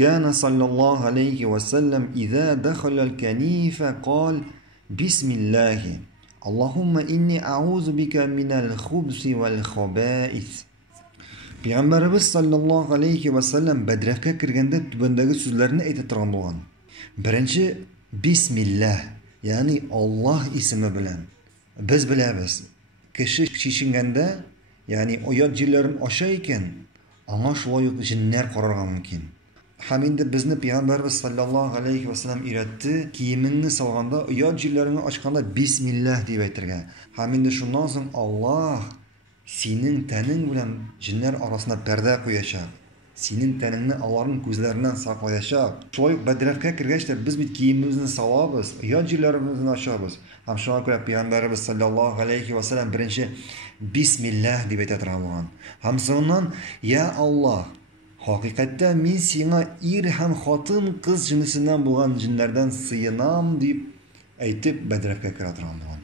كان صلى الله عليه وسلم إذا دخل الكنيف قال بسم الله اللهم إني أعوذ بك من الخبث والخبائث. Peygamberimiz sallallahu aleyhi ve sellem bedrefke kirgende tübendeki sözlerini aytırgan bolgan. Birinci Bismillah, yani Allah ismi bilen. Biz bilemiz. Kişi çişingende, yani o yat jillerin aşağı iken, ana şulayık jinler qarargan mümkün. Haminde bizni Peygamberimiz sallallahu aleyhi ve sellem öğretti. Kiyimini salganda, yat jillerini açkanda Bismillah diye aytırgan. Haminde şundan soň Allah senin tenin bilen jinler arasında perde koyacak. Senin tenini onların gözlerinden saklayacak. Şoy bedrefke kirgeçte biz bir kiyimimizni salabız, yacılarımızı açabız. Hem şuna göre Peygamberimiz sallallahu aleyhi ve sellem birinci Bismillah diye aytırgan. Hem sonundan ya Allah, hakikatte men sana ir hem hatın kız cinsinden bulgan jinlerden sıyınam deyip aytıp bedrefke kirgeçtirgan.